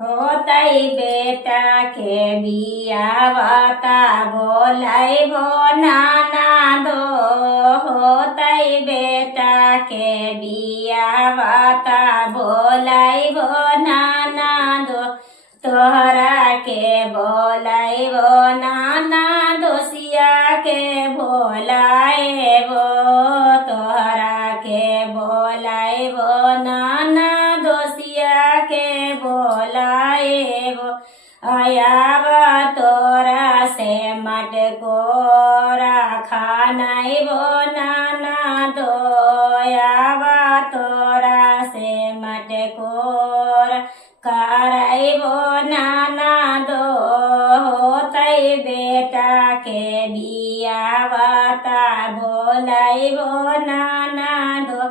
होतई बेटा के बियावता बोलैबो नाना दो। होतई बेटा के बियावता बोलैबो नाना दो। तोहरा के बोलैबो नाना दोसिया के बोलैबो। तोहरा के बोलैबो नाना दोसिया के बोलैबो। आयावा तोरा से मटकोरा खानैबो नाना दो। आयावा तोरा से मटकोरा करैबो नाना दो। होतई बेटा के बियावता बोलैबो नाना दो।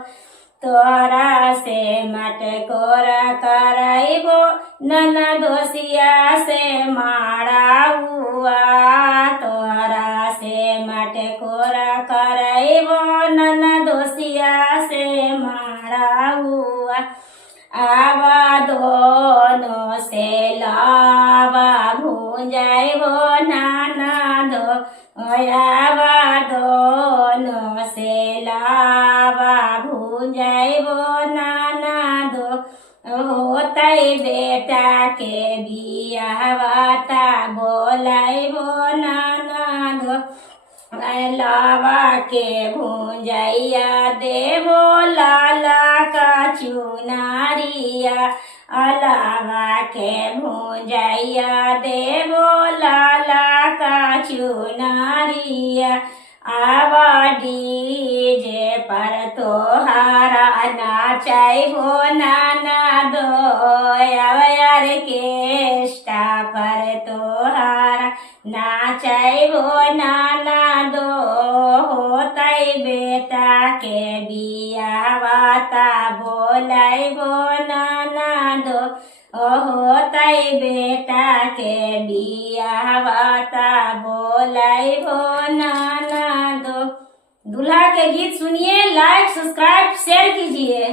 तोरा से मटकोरा करैबो नाना दोसिया से मारा हुआ। तोरा से मटकोरा करैबो नाना दोसिया से मारा हुआ। आवा दोनों से लावा भूंजैबो नाना दो। आवा दोनों से लावा भूंजैबो नाना दो। होतई बेटा के बियावता बोलैबो नाना दो। लावा के भूंजैया देबो लाला का चुनारिया। लावा के भूंजैया देबो लाला का चुनारिया। आवा डीजे पर तोहारा नाचैबो नाना दो। यार केष्टा पर तोहारा नाचैबो नाना दो। होतई बेटा के बियावता बोलैबो नाना दो। होतई बेटा के बियावता बोलैबो नाना दो। दूल्हा के गीत सुनिए, लाइक सब्सक्राइब शेयर कीजिए।